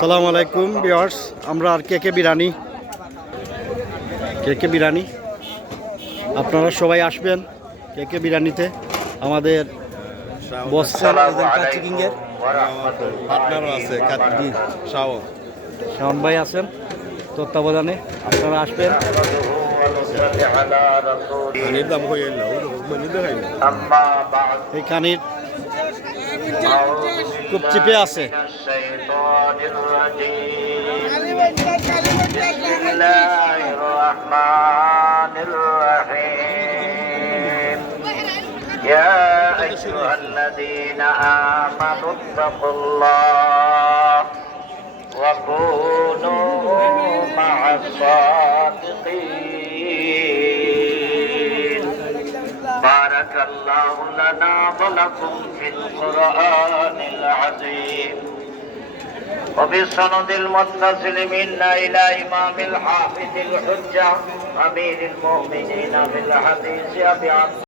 সালাম আলাইকুম বিয়ার্স আমরা আর কে কে বিরানি? কে কে বিরানি? আপনারা সবাই আসবেন কে কে বিরানিতে? আমাদের শাওন। ভাই আছেন? তত্ত্বাবধানে আপনারা আসবেন। এই কানির খুব চিপে আছে من الشيطان الرجيم بسم الله الرحمن الرحيم يا أيها الذين آمنوا اتقوا الله وكونوا مع الصادقين بارك الله لنا ولكم في القرآن العظيم وبالسند المتصل منا إلى إمام الحافظ الحجة أمير المؤمنين في الحديث أبي عبد